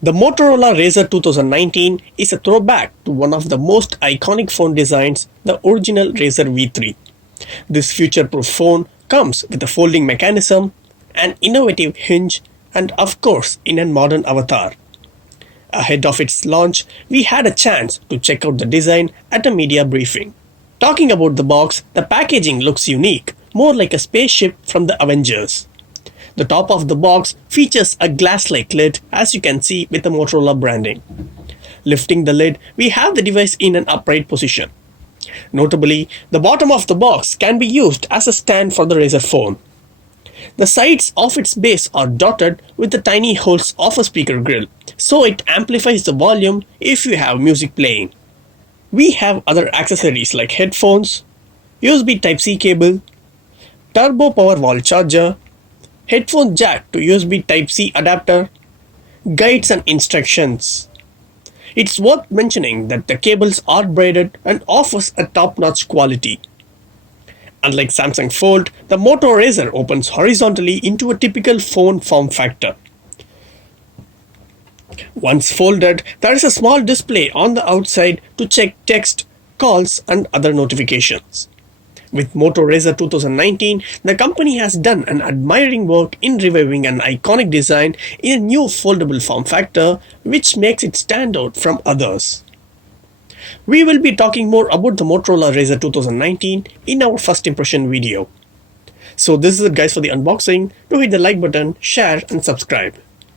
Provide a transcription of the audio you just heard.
The Motorola Razr 2019 is a throwback to one of the most iconic phone designs, the original Razr V3. This future-proof phone comes with a folding mechanism, an innovative hinge, and of course in a modern avatar. Ahead of its launch, we had a chance to check out the design at a media briefing. Talking about the box, the packaging looks unique, more like a spaceship from the Avengers. The top of the box features a glass-like lid, as you can see with the Motorola branding. Lifting the lid, we have the device in an upright position. Notably, the bottom of the box can be used as a stand for the Razr phone. The sides of its base are dotted with the tiny holes of a speaker grill, so it amplifies the volume if you have music playing. We have other accessories like headphones, USB Type-C cable, turbo power wall charger, headphone jack to USB Type-C adapter, guides and instructions. It's worth mentioning that the cables are braided and offers a top-notch quality. Unlike Samsung Fold, the Moto Razr opens horizontally into a typical phone form factor. Once folded, there is a small display on the outside to check text, calls and other notifications. With Moto Razr 2019, the company has done an admiring work in reviving an iconic design in a new foldable form factor, which makes it stand out from others. We will be talking more about the Motorola Razr 2019 in our first impression video. So this is it guys for the unboxing. Do hit the like button, share and subscribe.